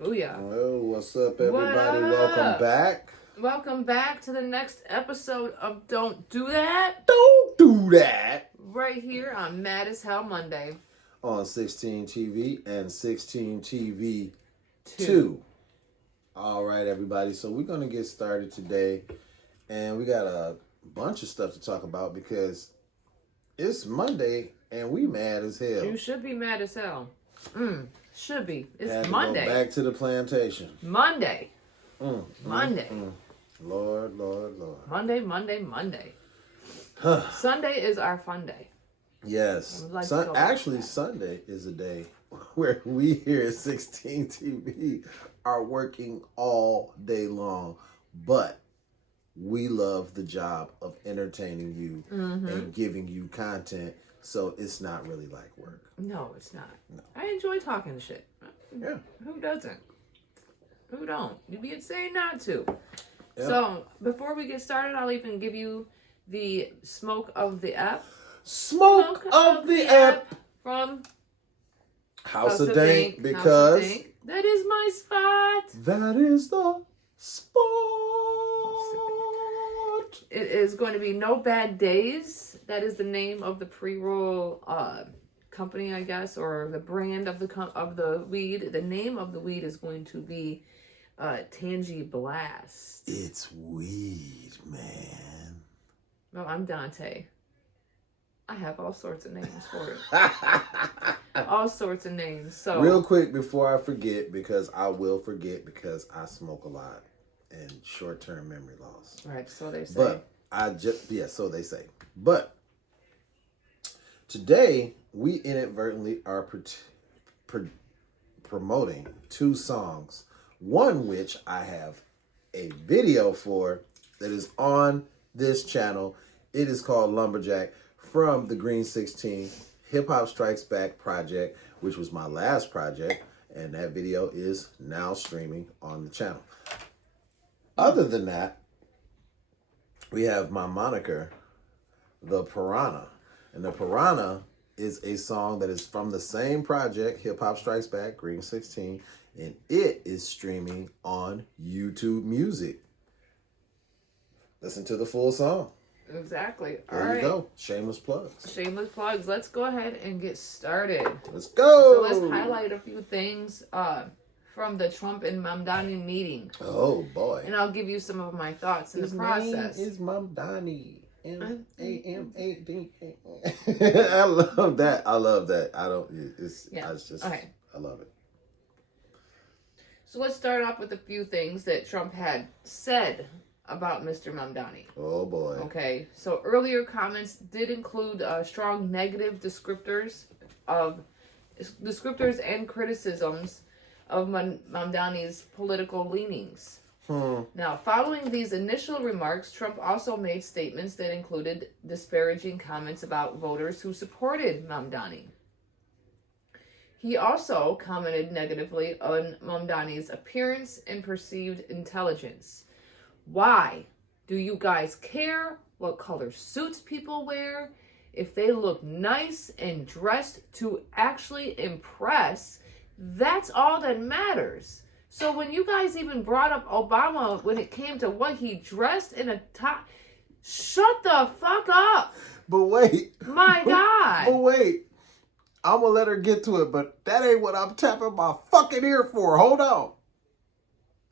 Booyah. Well, what's up, everybody? What up? Welcome back. Welcome back to the next episode of Don't Do That. Don't do that. Right here on Mad as Hell Monday. On 16 TV and 16 TV 2. All right, everybody. So we're going to get started today. And we got a bunch of stuff to talk about because it's Monday and we mad as hell. You should be mad as hell. Should be. It's Had to Monday. Go back to the plantation. Monday. Monday. Lord. Monday. Sunday is our fun day. Yes. Like Sunday is a day where we here at 16 TV are working all day long. But we love the job of entertaining you and giving you content. So it's not really like work. No, it's not. No. I enjoy talking shit. Yeah. Who doesn't? Who don't? You'd be insane not to. Yep. So, before we get started, I'll even give you the smoke of the app. Smoke of the app. From House of Dank, because that is my spot. that is the spot. It is going to be No Bad Days. That is the name of the pre-roll company, I guess, or the brand of the weed. The name of the weed is going to be Tangy Blast. It's weed, man. No, I'm Dante. I have all sorts of names for it. All sorts of names. So real quick before I forget, because I will forget because I smoke a lot and short-term memory loss. Right, so they say. But so they say. But today we inadvertently are promoting two songs. One which I have a video for that is on this channel. It is called Lumberjack from the Green 16 Hip Hop Strikes Back project, which was my last project, and that video is now streaming on the channel. Other than that, we have my moniker, The Piranha. And The Piranha is a song that is from the same project, Hip Hop Strikes Back, Green 16, and it is streaming on YouTube Music. Listen to the full song. Exactly. There you go. Shameless plugs. Shameless plugs. Let's go ahead and get started. Let's go. So let's highlight a few things from the Trump and Mamdani meeting. Oh, boy. And I'll give you some of my thoughts in the process. His name is Mamdani. M-A-M-A-D. I love that. I love that. Okay. I love it. So let's start off with a few things that Trump had said about Mr. Mamdani. Oh, boy. Okay, so earlier comments did include strong negative descriptors and criticisms of Mamdani's political leanings. Now, following these initial remarks, Trump also made statements that included disparaging comments about voters who supported Mamdani. He also commented negatively on Mamdani's appearance and perceived intelligence. Why do you guys care what color suits people wear? If they look nice and dressed to actually impress, that's all that matters. So when you guys even brought up Obama when it came to what he dressed in a top, shut the fuck up. But wait. My God. But wait. I'm going to let her get to it, but that ain't what I'm tapping my fucking ear for. Hold on.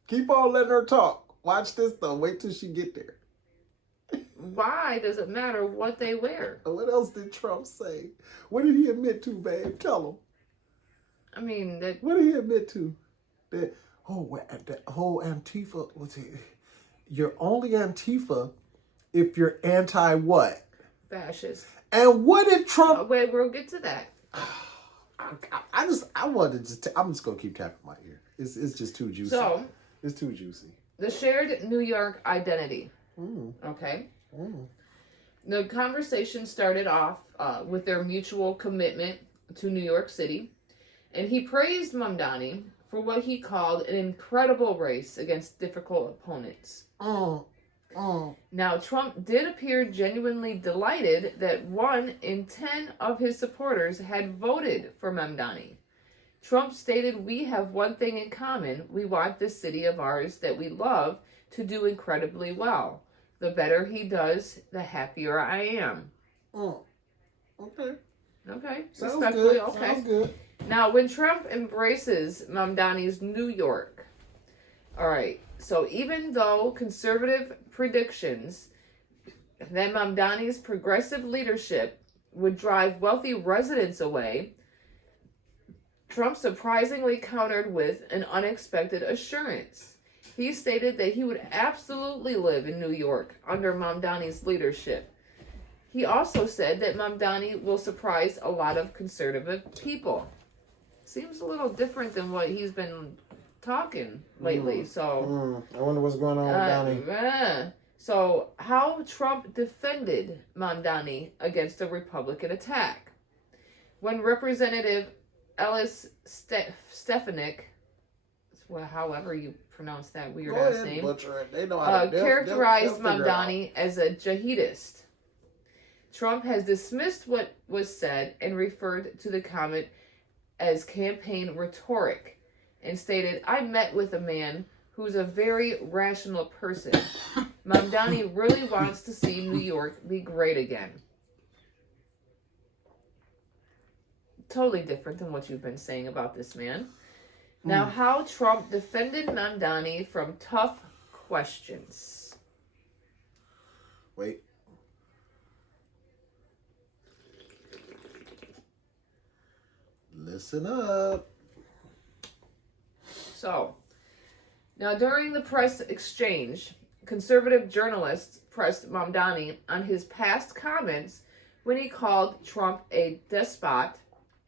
Keep on letting her talk. Watch this, though. Wait till she get there. Why does it matter what they wear? What else did Trump say? What did he admit to, babe? Tell him. I mean, what did he admit to? That whole Antifa, you're only Antifa if you're anti-what? Fascist. And what did Trump... wait, we'll get to that. I'm just going to keep tapping my ear. It's just too juicy. So, it's too juicy. The shared New York identity. Okay. The conversation started off with their mutual commitment to New York City, and he praised Mamdani for what he called an incredible race against difficult opponents. Now, Trump did appear genuinely delighted that 1 in 10 of his supporters had voted for Mamdani. Trump stated, "We have one thing in common. We want this city of ours that we love to do incredibly well. The better he does, the happier I am." Oh, okay. Okay. Sounds Respectfully, good. okay. Sounds good. Now, when Trump embraces Mamdani's New York, all right, so even though conservative predictions that Mamdani's progressive leadership would drive wealthy residents away, Trump surprisingly countered with an unexpected assurance. He stated that he would absolutely live in New York under Mamdani's leadership. He also said that Mamdani will surprise a lot of conservative people. Seems a little different than what he's been talking lately. So I wonder what's going on with Mamdani. So how Trump defended Mamdani against a Republican attack. When Representative Ellis Stefanik, well, however you pronounce that weird ass name, butcher it. They know how to characterized Mamdani as a jihadist. Trump has dismissed what was said and referred to the comment as campaign rhetoric and stated, "I met with a man who's a very rational person. Mamdani really wants to see New York be great again." Totally different than what you've been saying about this man. Now, how Trump defended Mamdani from tough questions. Wait. Listen up. So, now during the press exchange, conservative journalists pressed Mamdani on his past comments when he called Trump a despot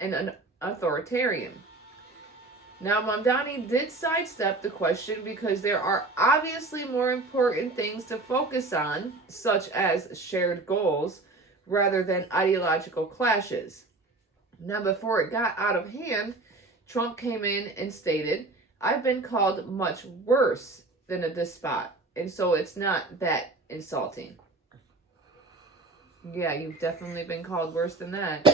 and an authoritarian. Now, Mamdani did sidestep the question because there are obviously more important things to focus on, such as shared goals, rather than ideological clashes. Now, before it got out of hand, Trump came in and stated, "I've been called much worse than a despot, and so it's not that insulting." Yeah, you've definitely been called worse than that.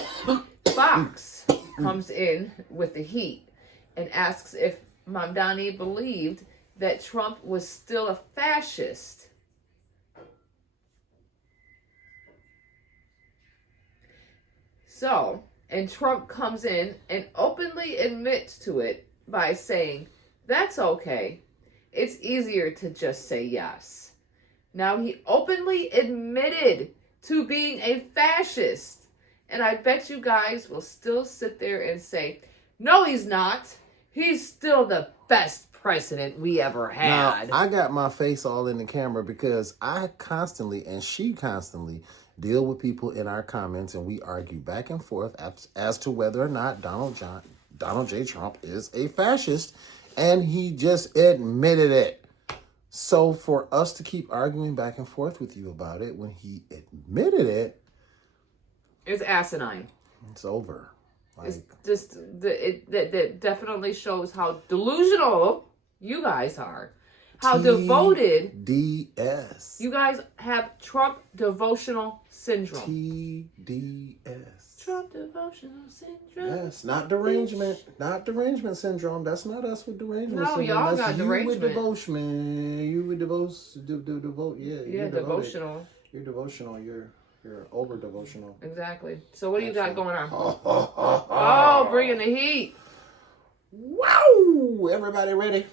Fox comes in with the heat and asks if Mamdani believed that Trump was still a fascist. So, and Trump comes in and openly admits to it by saying, "That's okay. It's easier to just say yes." Now, he openly admitted to being a fascist. And I bet you guys will still sit there and say, "No, he's not. He's still the best president we ever had." Now, I got my face all in the camera because I constantly, and she constantly, deal with people in our comments, and we argue back and forth as to whether or not Donald J. Trump is a fascist, and he just admitted it. So for us to keep arguing back and forth with you about it when he admitted it, it's asinine. it's over. It's just that definitely shows how delusional you guys are. How devoted TDS. you guys have. Trump devotional syndrome. TDS. Trump devotional syndrome. Yes, not derangement. Not derangement syndrome. That's not us with derangement No, syndrome. y'all That's got you derangement. with devotion. You with devote. Yeah, Yeah, devotional. You're devotional. You're over devotional. Exactly. So what do you got going on? Oh, Oh, bringing the heat. wow! Everybody ready?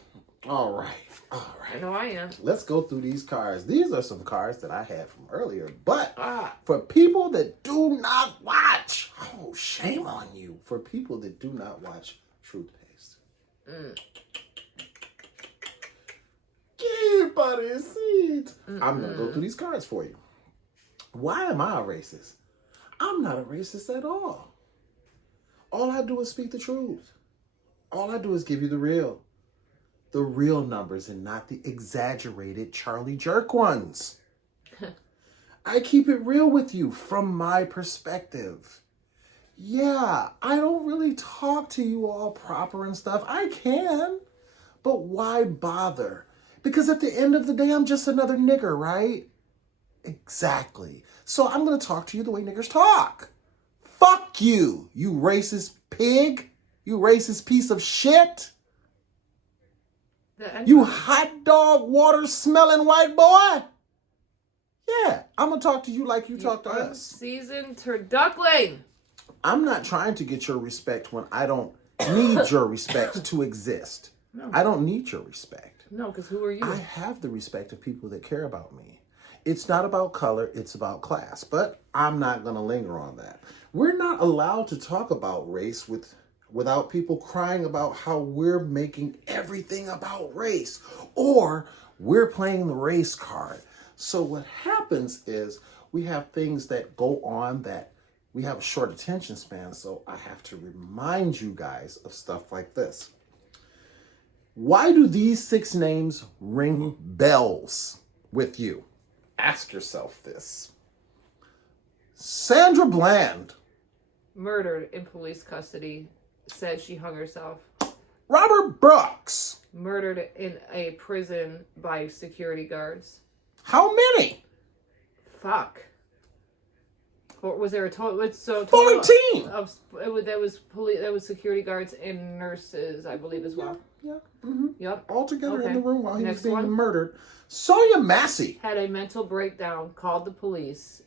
All right. I know I am. Let's go through these cards. These are some cards that I had from earlier. But Ah. for people that do not watch, oh, shame on you. For people that do not watch Truth Paste. Keep on his seat. I'm going to go through these cards for you. Why am I a racist? I'm not a racist at all. All I do is speak the truth. All I do is give you the real numbers and not the exaggerated Charlie Jerk ones. I keep it real with you from my perspective. Yeah, I don't really talk to you all proper and stuff. I can, but why bother? Because at the end of the day, I'm just another nigger, right? Exactly. So I'm going to talk to you the way niggers talk. Fuck you, you racist pig. You racist piece of shit. The You hot dog water smelling white boy. Yeah, I'm going to talk to you like you talk to us. Seasoned turduckling. I'm not trying to get your respect when I don't need your respect to exist. No. I don't need your respect. No, because who are you? I have the respect of people that care about me. It's not about color, it's about class. But I'm not going to linger on that. We're not allowed to talk about race without people crying about how we're making everything about race or we're playing the race card. So what happens is we have things that go on that we have a short attention span. So I have to remind you guys of stuff like this. Why do these 6 names ring bells with you? Ask yourself this. Sandra Bland. Murdered in police custody. Said she hung herself. Robert Brooks. Murdered in a prison by security guards. How many? Fuck. Or was there a total? It's so 14. That was security guards and nurses, I believe, as well. Yeah. Mm-hmm. Yep. All together in Okay. the room while he Next was being one. murdered. Sonia Massey. Had a mental breakdown, called the police,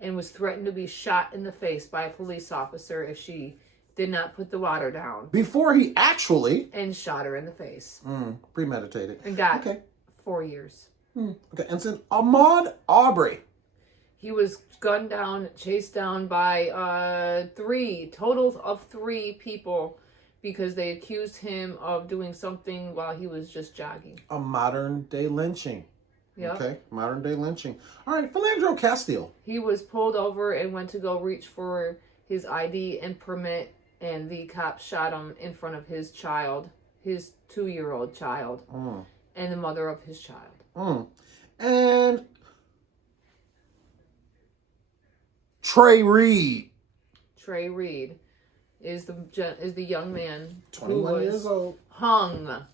and was threatened to be shot in the face by a police officer if she did not put the water down. Before he actually... And shot her in the face. Premeditated. And got okay. 4 years. Okay. And then Ahmaud Arbery. He was gunned down, chased down by 3 people because they accused him of doing something while he was just jogging. A modern day lynching. Yep. Okay. Modern day lynching. All right. Philandro Castile. He was pulled over and went to go reach for his ID and permit, and the cop shot him in front of his child, his 2-year-old child, and the mother of his child. And Trey Reed. Trey Reed is the young man 21 years old. Hung,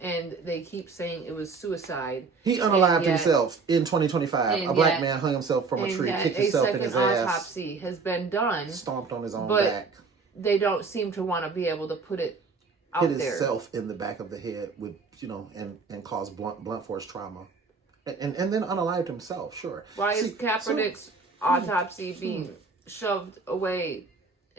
and they keep saying it was suicide. He unalived himself in 2025. A black man hung himself from a tree, kicked himself in his ass. A second autopsy has been done. Stomped on his own but back. They don't seem to want to be able to put it out Hit there. himself in the back of the head with, and caused blunt force trauma. And then unalived himself, sure. Why is Kaepernick's autopsy being shoved away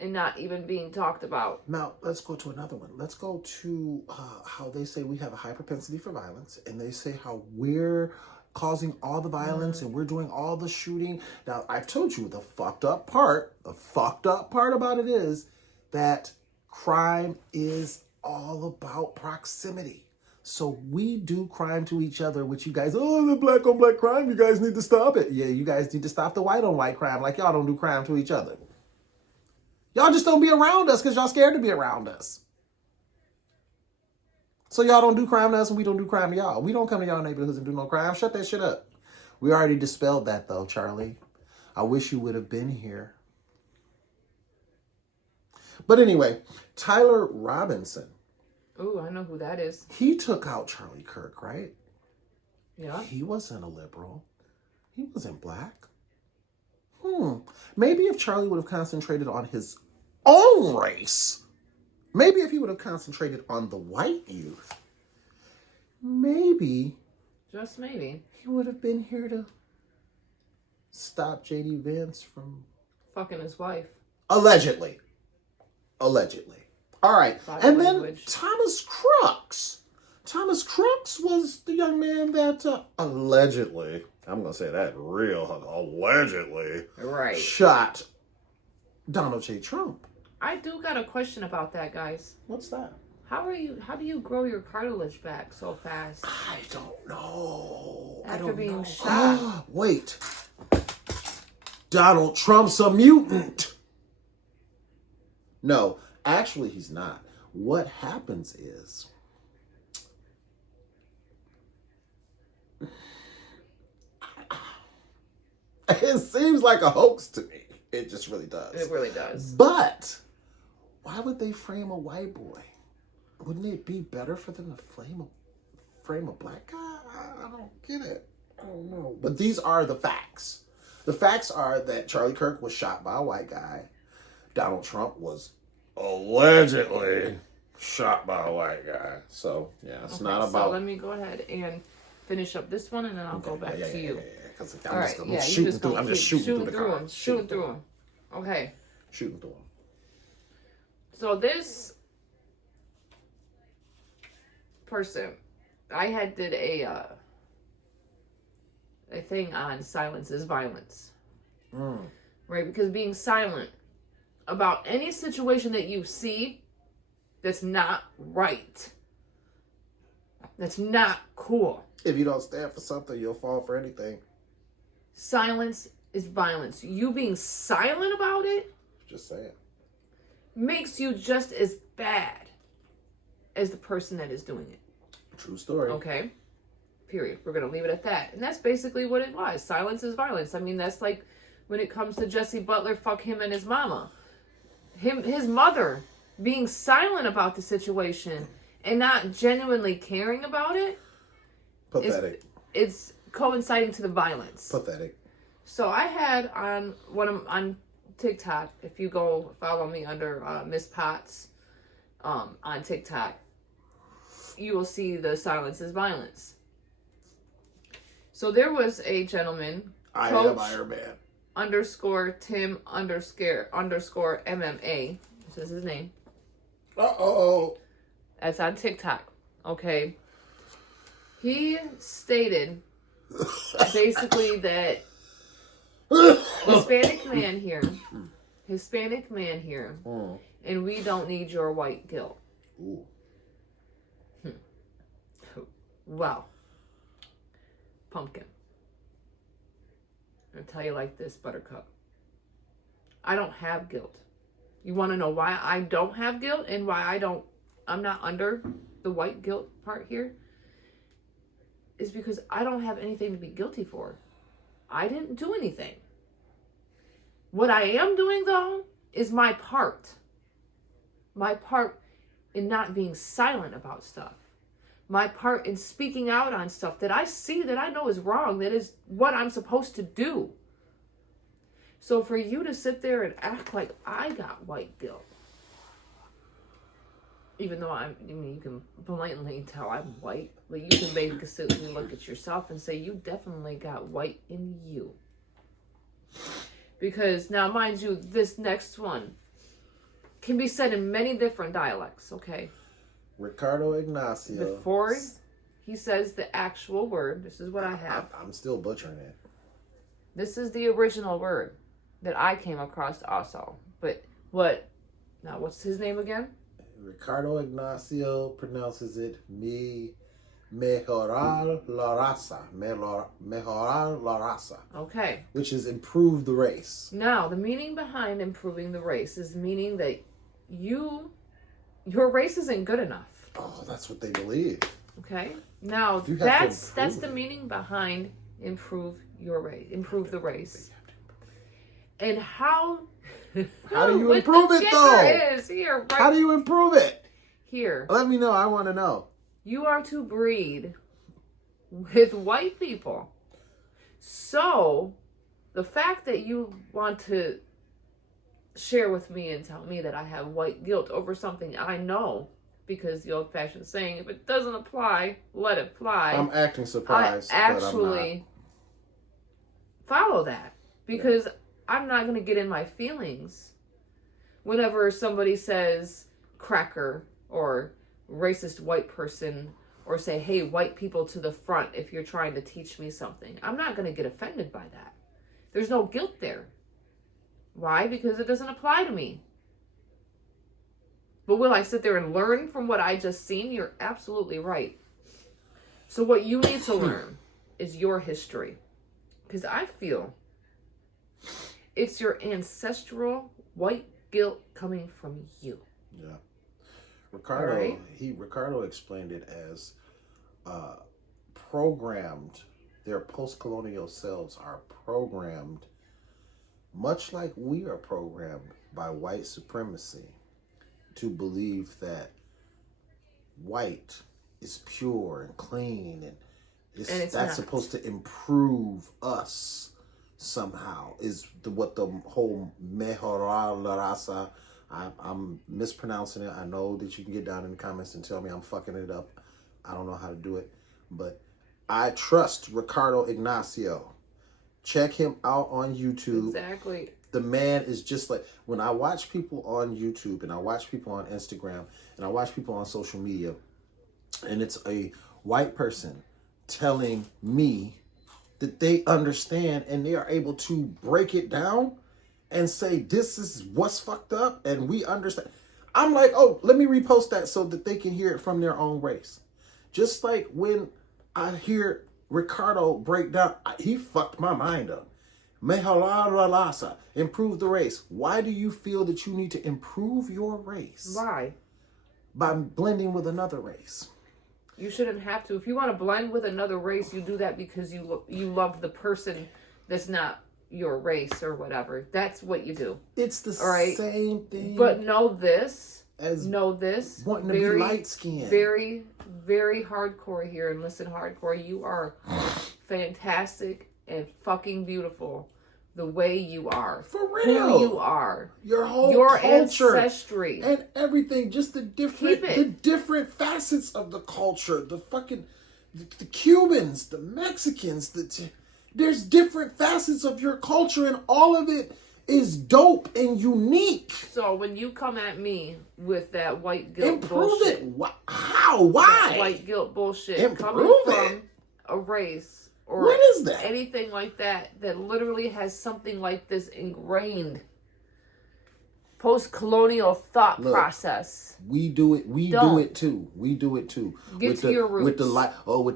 and not even being talked about? Now, let's go to another one. Let's go to how they say we have a high propensity for violence, and they say how we're causing all the violence and we're doing all the shooting. Now, I've told you the fucked up part about it is that crime is all about proximity. So we do crime to each other, which you guys, the black on black crime, you guys need to stop it. Yeah, you guys need to stop the white on white crime, like y'all don't do crime to each other. Y'all just don't be around us because y'all scared to be around us. So y'all don't do crime to us and we don't do crime to y'all. We don't come to y'all neighborhoods and do no crime. Shut that shit up. We already dispelled that though, Charlie. I wish you would have been here. But anyway, Tyler Robinson. Ooh, I know who that is. He took out Charlie Kirk, right? Yeah. He wasn't a liberal. He wasn't black. Maybe if Charlie would have concentrated on his own race, maybe if he would have concentrated on the white youth, maybe, just maybe, he would have been here to stop J.D. Vance from fucking his wife. Allegedly. All right. Body and language. Then Thomas Crooks. Thomas Crooks was the young man that allegedly, I'm going to say that real, allegedly, right, shot Donald J. Trump. I do got a question about that, guys. What's that? How do you grow your cartilage back so fast? I don't know. After being shot. Wait. Donald Trump's a mutant. No, actually he's not. What happens is it seems like a hoax to me. It just really does. It really does. But why would they frame a white boy? Wouldn't it be better for them to frame a black guy? I don't get it. I don't know. But these are the facts. The facts are that Charlie Kirk was shot by a white guy. Donald Trump was allegedly shot by a white guy. So, yeah, it's not about... So let me go ahead and finish up this one, and then I'll go back to you. Yeah. All right, yeah, I'm just shooting through them. Shooting through them. Okay. Shooting through them. So this person, I had did a thing on silence is violence. Right? Because being silent about any situation that you see that's not right, that's not cool. If you don't stand for something, you'll fall for anything. Silence is violence. You being silent about it, just saying, makes you just as bad as the person that is doing it. True story. Okay. Period. We're going to leave it at that. And that's basically what it was. Silence is violence. I mean, that's like when it comes to Jesse Butler, fuck him and his mama. His mother being silent about the situation and not genuinely caring about it. Pathetic. It's coinciding to the violence. Pathetic. So I had on TikTok, if you go follow me under Miss Potts on TikTok, you will see the silence is violence. So there was a gentleman, I Coach am Iron Man. _Tim __ MMA. This is his name. That's on TikTok. Okay. He stated basically that Hispanic man here, and we don't need your white guilt. Ooh. Well, pumpkin. I'll tell you like this, Buttercup. I don't have guilt. You want to know why I don't have guilt and why I'm not under the white guilt part here? Is because I don't have anything to be guilty for. I didn't do anything. What I am doing, though, is my part. My part in not being silent about stuff. My part in speaking out on stuff that I see that I know is wrong, that is what I'm supposed to do. So for you to sit there and act like I got white guilt, even though you can blatantly tell I'm white, but you can basically look at yourself and say you definitely got white in you. Because now, mind you, this next one can be said in many different dialects, okay? Ricardo Ignacio. Before he says the actual word, this is what I have. I'm still butchering it. This is the original word that I came across also. But what's his name again? Ricardo Ignacio pronounces it mejorar la raza. Mejorar la raza. Okay. Which is improve the race. Now, the meaning behind improving the race is meaning that your race isn't good enough. Oh, that's what they believe. Okay. Now that's the meaning behind improve the race. And how do you improve it though? Is here, right? How do you improve it? Here. Let me know. I want to know. You are to breed with white people. So the fact that you want to share with me and tell me that I have white guilt over something I know, because the old-fashioned saying, if it doesn't apply, let it fly. I'm acting surprised. I actually follow that, because I'm not going to get in my feelings whenever somebody says cracker or racist white person, or say, hey, white people to the front if you're trying to teach me something. I'm not going to get offended by that. There's no guilt there. Why? Because it doesn't apply to me. But will I sit there and learn from what I just seen? You're absolutely right. So what you need to learn is your history. Because I feel it's your ancestral white guilt coming from you. Yeah. Ricardo, right? Ricardo explained it as programmed. Their post-colonial selves are programmed much like we are programmed by white supremacy to believe that white is pure and clean and that's supposed to improve us somehow, is what the whole mejorar la raza I'm mispronouncing it. I know that you can get down in the comments and tell me I'm fucking it up. I don't know how to do it, but I trust Ricardo Ignacio. Check him out on YouTube. Exactly. The man is just like, when I watch people on YouTube and I watch people on Instagram and I watch people on social media, and it's a white person telling me that they understand and they are able to break it down and say, this is what's fucked up and we understand. I'm like, oh, let me repost that so that they can hear it from their own race. Just like when I hear Ricardo break down, he fucked my mind up. Improve the race. Why do you feel that you need to improve your race? Why? By blending with another race. You shouldn't have to. If you want to blend with another race, you do that because you love the person that's not your race or whatever. That's what you do. It's the same thing. But know this. Wanting to be light skinned. Very, very hardcore here. And listen, hardcore, you are fantastic and fucking beautiful. The way you are. For real. Who you are. Your culture, ancestry. And everything. Just the different facets of the culture. The Cubans, the Mexicans, there's different facets of your culture, and all of it is dope and unique. So when you come at me with that white guilt bullshit. Improve it. How? Why? That white guilt bullshit. Improve from a race. Or what is that? Anything like that literally has something like this ingrained post-colonial thought process. We do it. We do it too. Get to your roots. With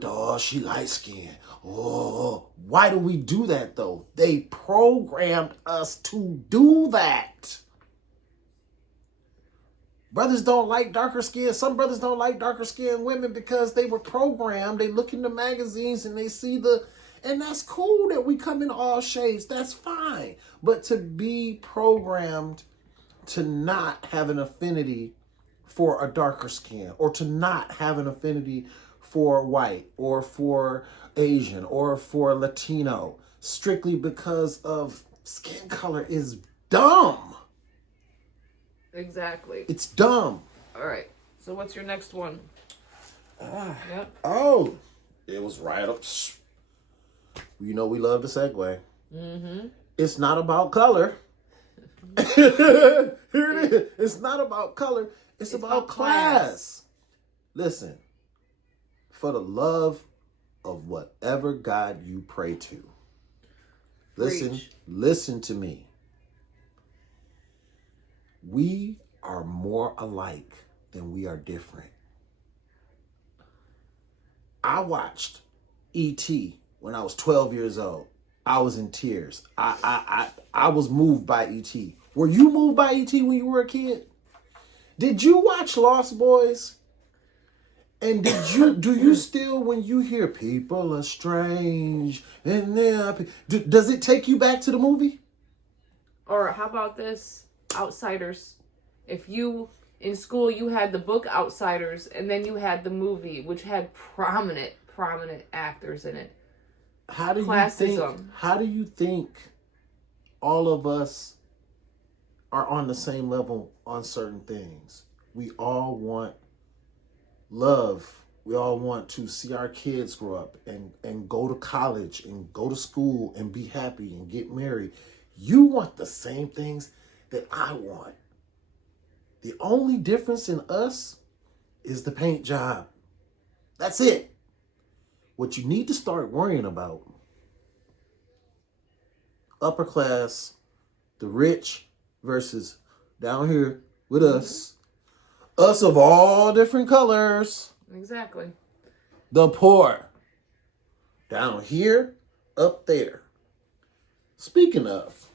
the she light skin. Oh, why do we do that though? They programmed us to do that. Brothers don't like darker skin. Some brothers don't like darker skinned women because they were programmed. They look in the magazines and they see and that's cool that we come in all shades. That's fine. But to be programmed to not have an affinity for a darker skin, or to not have an affinity for white or for Asian or for Latino strictly because of skin color is dumb. Exactly. It's dumb. All right. So what's your next one? Yep. Oh, it was right up. You know we love the segue. Mm-hmm. It's not about color. Here it is. It's not about color. It's about class. Listen. For the love of whatever God you pray to. Listen to me. We are more alike than we are different. I watched E.T. when I was 12 years old. I was in tears. I was moved by E.T. Were you moved by E.T. when you were a kid? Did you watch Lost Boys? And do you still, when you hear people are strange and does it take you back to the movie? Or how about this? Outsiders. If you in school you had the book Outsiders and then you had the movie which had prominent actors in it. How do you think all of us are on the same level on certain things? We all want love. We all want to see our kids grow up and go to college and go to school and be happy and get married. You want the same things that I want. The only difference in us is the paint job. That's it. What you need to start worrying about, upper class, the rich versus down here with us. Us of all different colors. Exactly. The poor. Down here, up there. Speaking of,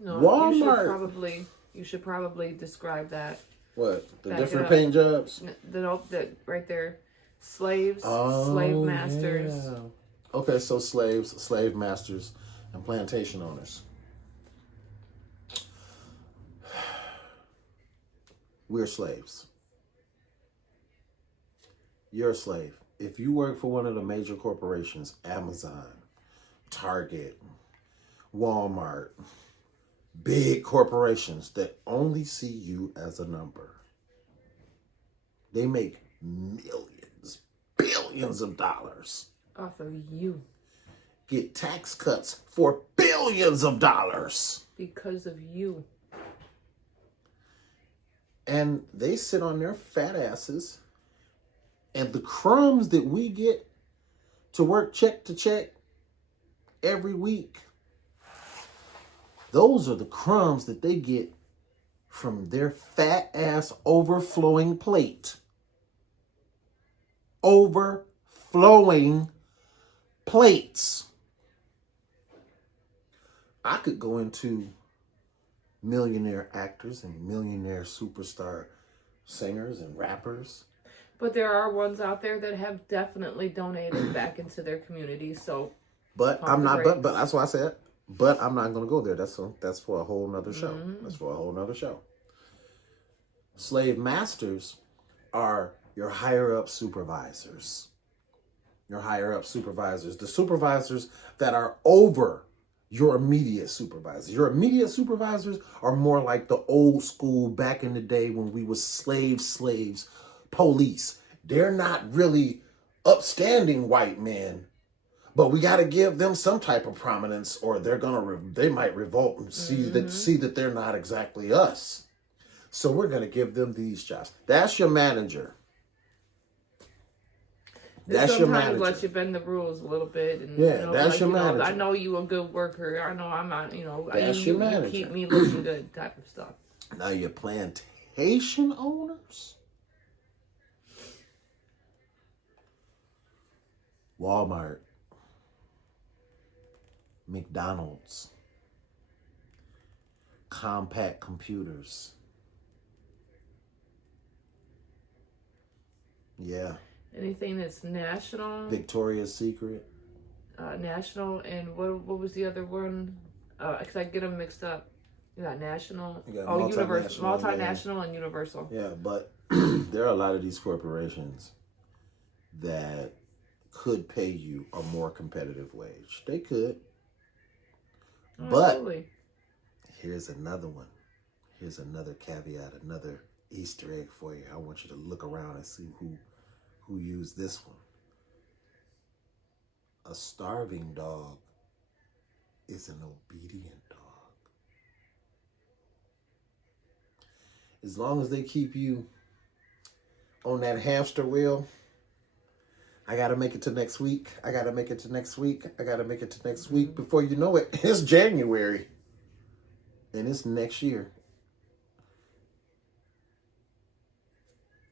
no, Walmart. You should probably describe that. What? The different paint jobs? That right there. Slaves, slave masters. Yeah. Okay, so slaves, slave masters, and plantation owners. We're slaves. You're a slave. If you work for one of the major corporations, Amazon, Target, Walmart, big corporations that only see you as a number. They make millions, billions of dollars off of you. Get tax cuts for billions of dollars. Because of you. And they sit on their fat asses, and the crumbs that we get to work check to check every week, those are the crumbs that they get from their fat ass overflowing plate. Overflowing plates. I could go into millionaire actors and millionaire superstar singers and rappers. But there are ones out there that have definitely donated back into their community. So, but I'm not. But that's why I said. But I'm not going to go there. That's for a whole nother show. Mm-hmm. That's for a whole nother show. Slave masters are your higher up supervisors. Your higher up supervisors. The supervisors that are over your immediate supervisors. Your immediate supervisors are more like the old school back in the day when we was slaves, police. They're not really upstanding white men, but we got to give them some type of prominence, or they might revolt and see that they're not exactly us. So we're going to give them these jobs. That's your manager. That's your manager. Sometimes let you bend the rules a little bit. And, that's your manager. I know you a good worker. I know I'm not, that's your manager. You keep me looking good type of stuff. Now your plantation owners. Walmart. McDonald's. Compact computers. Yeah. Anything that's national. Victoria's Secret. National, and what was the other one? Because I get them mixed up. You got national. Universal. Multinational and Universal. Yeah, but there are a lot of these corporations that could pay you a more competitive wage. They could. But absolutely. Here's another one. Here's another caveat, another Easter egg for you. I want you to look around and see who used this one. A starving dog is an obedient dog. As long as they keep you on that hamster wheel, I got to make it to next week. I got to make it to next week. I got to make it to next week. Before you know it, it's January. And it's next year.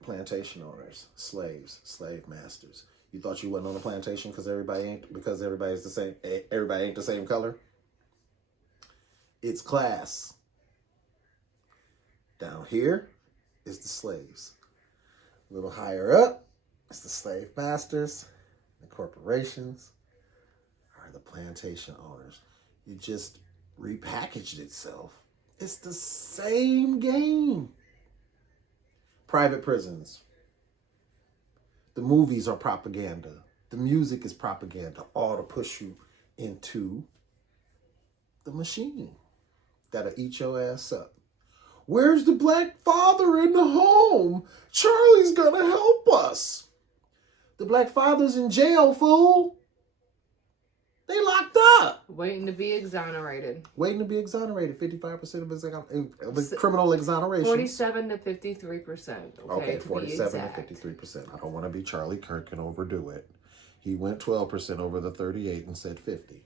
Plantation owners, slaves, slave masters. You thought you wasn't on a plantation because everybody's the same. Everybody ain't the same color. It's class. Down here is the slaves. A little higher up, it's the slave masters. The corporations are the plantation owners. It just repackaged itself. It's the same game. Private prisons. The movies are propaganda. The music is propaganda, all to push you into the machine that'll eat your ass up. Where's the black father in the home? Charlie's gonna help us. The black father's in jail, fool. They locked up. Waiting to be exonerated. 55% of his criminal exoneration. 47 to 53%. Okay, 47 to 53%. I don't want to be Charlie Kirk and overdo it. He went 12% over the 38 and said 50.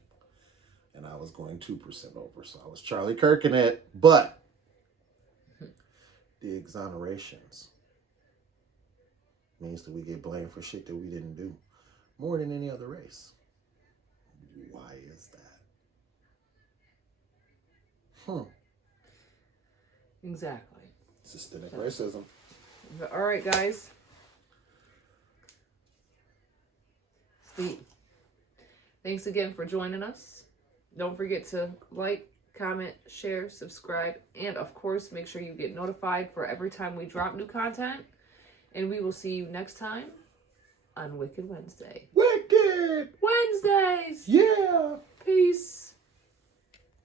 And I was going 2% over. So I was Charlie Kirk in it. But the exonerations means that we get blamed for shit that we didn't do more than any other race. Why is that? Exactly. Systemic racism. All right, guys. Sweet. Thanks again for joining us. Don't forget to like, comment, share, subscribe, and of course, make sure you get notified for every time we drop new content. And we will see you next time on Wicked Wednesday. Wicked Wednesdays! Yeah! Peace.